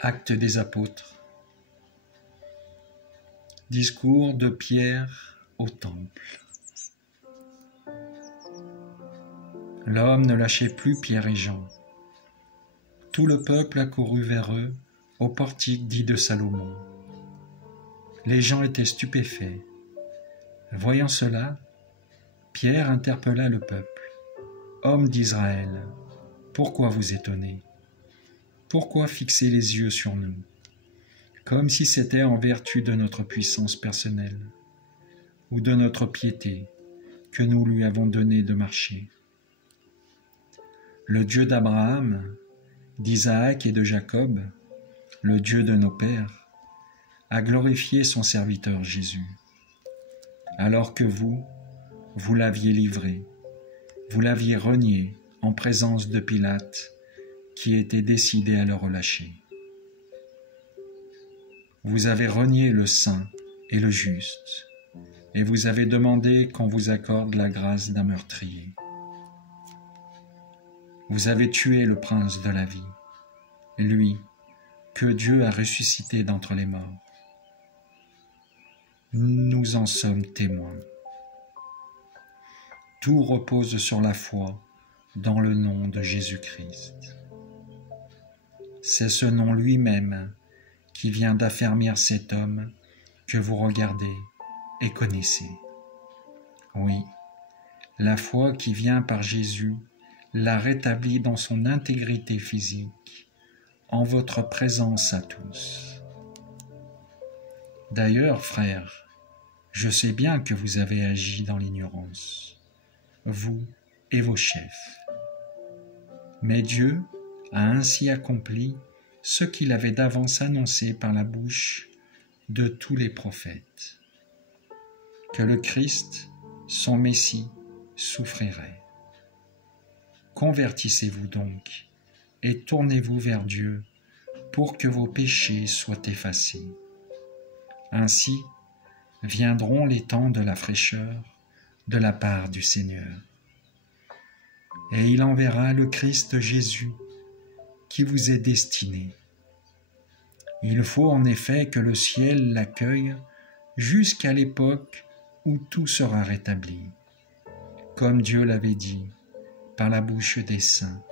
Actes des apôtres. Discours de Pierre au temple. L'homme ne lâchait plus Pierre et Jean. Tout le peuple accourut vers eux au portique dit de Salomon. Les gens étaient stupéfaits. Voyant cela, Pierre interpella le peuple. « Hommes d'Israël, pourquoi vous étonnez? Pourquoi fixer les yeux sur nous, comme si c'était en vertu de notre puissance personnelle ou de notre piété que nous lui avons donné de marcher? Le Dieu d'Abraham, d'Isaac et de Jacob, le Dieu de nos pères, a glorifié son serviteur Jésus, alors que vous l'aviez livré, vous l'aviez renié en présence de Pilate, qui était décidé à le relâcher. Vous avez renié le saint et le juste, et vous avez demandé qu'on vous accorde la grâce d'un meurtrier. Vous avez tué le prince de la vie, lui que Dieu a ressuscité d'entre les morts. Nous en sommes témoins. Tout repose sur la foi dans le nom de Jésus-Christ. C'est ce nom lui-même qui vient d'affermir cet homme que vous regardez et connaissez. Oui, la foi qui vient par Jésus l'a rétabli dans son intégrité physique, en votre présence à tous. D'ailleurs, frères, je sais bien que vous avez agi dans l'ignorance, vous et vos chefs. Mais Dieu a ainsi accompli ce qu'il avait d'avance annoncé par la bouche de tous les prophètes, que le Christ, son Messie, souffrirait. Convertissez-vous donc et tournez-vous vers Dieu pour que vos péchés soient effacés. Ainsi viendront les temps de la fraîcheur de la part du Seigneur. Et il enverra le Christ Jésus qui vous est destiné. Il faut en effet que le ciel l'accueille jusqu'à l'époque où tout sera rétabli, comme Dieu l'avait dit par la bouche des saints,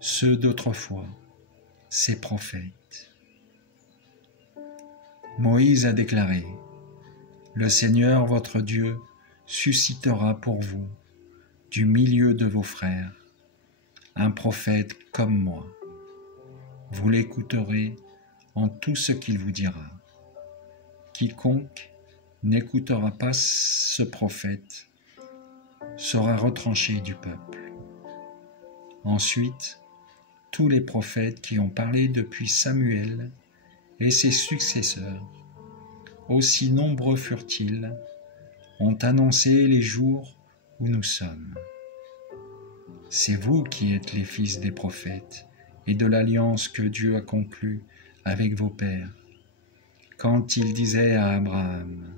ceux d'autrefois, ses prophètes. Moïse a déclaré, « Le Seigneur votre Dieu suscitera pour vous, du milieu de vos frères, un prophète comme moi. Vous l'écouterez en tout ce qu'il vous dira. Quiconque n'écoutera pas ce prophète sera retranché du peuple. » Ensuite, tous les prophètes qui ont parlé depuis Samuel et ses successeurs, aussi nombreux furent-ils, ont annoncé les jours où nous sommes. C'est vous qui êtes les fils des prophètes et de l'alliance que Dieu a conclue avec vos pères, quand il disait à Abraham,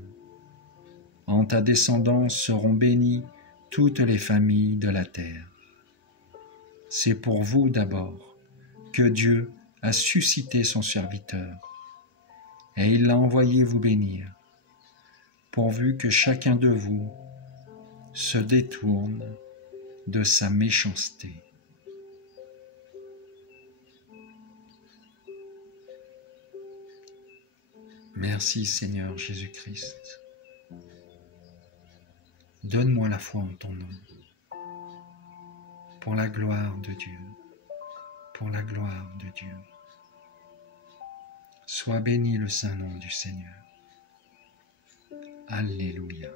« En ta descendance seront bénies toutes les familles de la terre. » C'est pour vous d'abord que Dieu a suscité son serviteur, et il l'a envoyé vous bénir, pourvu que chacun de vous se détourne de sa méchanceté. Merci Seigneur Jésus-Christ. Donne-moi la foi en ton nom, pour la gloire de Dieu, pour la gloire de Dieu. Sois béni le saint nom du Seigneur. Alléluia.